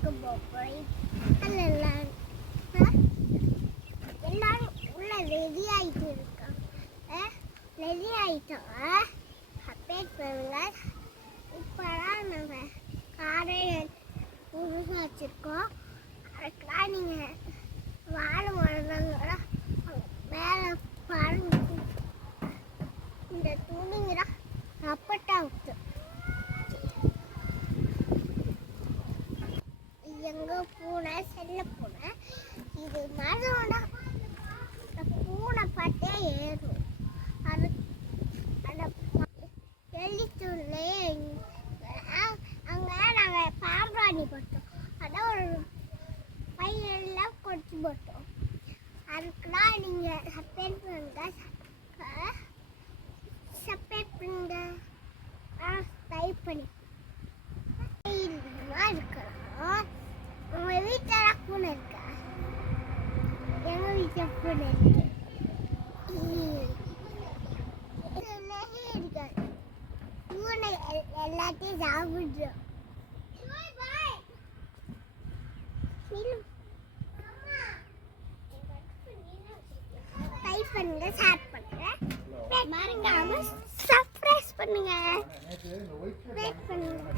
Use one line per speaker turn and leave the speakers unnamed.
எங்க போய் எல்லாரும் உள்ள ரெடி ஆயிட்டு இருக்காங்க ரெடி ஆயிட்டோம் அப்டேட் பண்ணுங்க இப்போதான் நம்ம காரை புதுசு வச்சிருக்கோம். அதுக்கெல்லாம் நீங்கள் வாழ எங்கே பூனை செல்ல பூனை. இது மரம்ட. பூனை பார்த்தே ஏறும். அது அந்த வெளிச்சூர்லே அங்கே நாங்கள் பாம்பாணி போட்டோம். அதான் ஒரு பையெல்லாம் கொடிச்சு போட்டோம். அதுக்குலாம் நீங்கள் சப்பேட் பண்ணுங்க. சப்பேட் பண்ணுங்க. டைப் பண்ணி பூனை இருக்கா? எங்கள் வீட்டில் பூனை இருக்கு? பூனை எல்லாத்தையும் சாப்பிடுறோம். லைக் பண்ணுங்க ஷேர் பண்ணுங்க. மறக்காம சப்ஸ்கிரைப் பண்ணுங்க. லைக் பண்ணுங்க.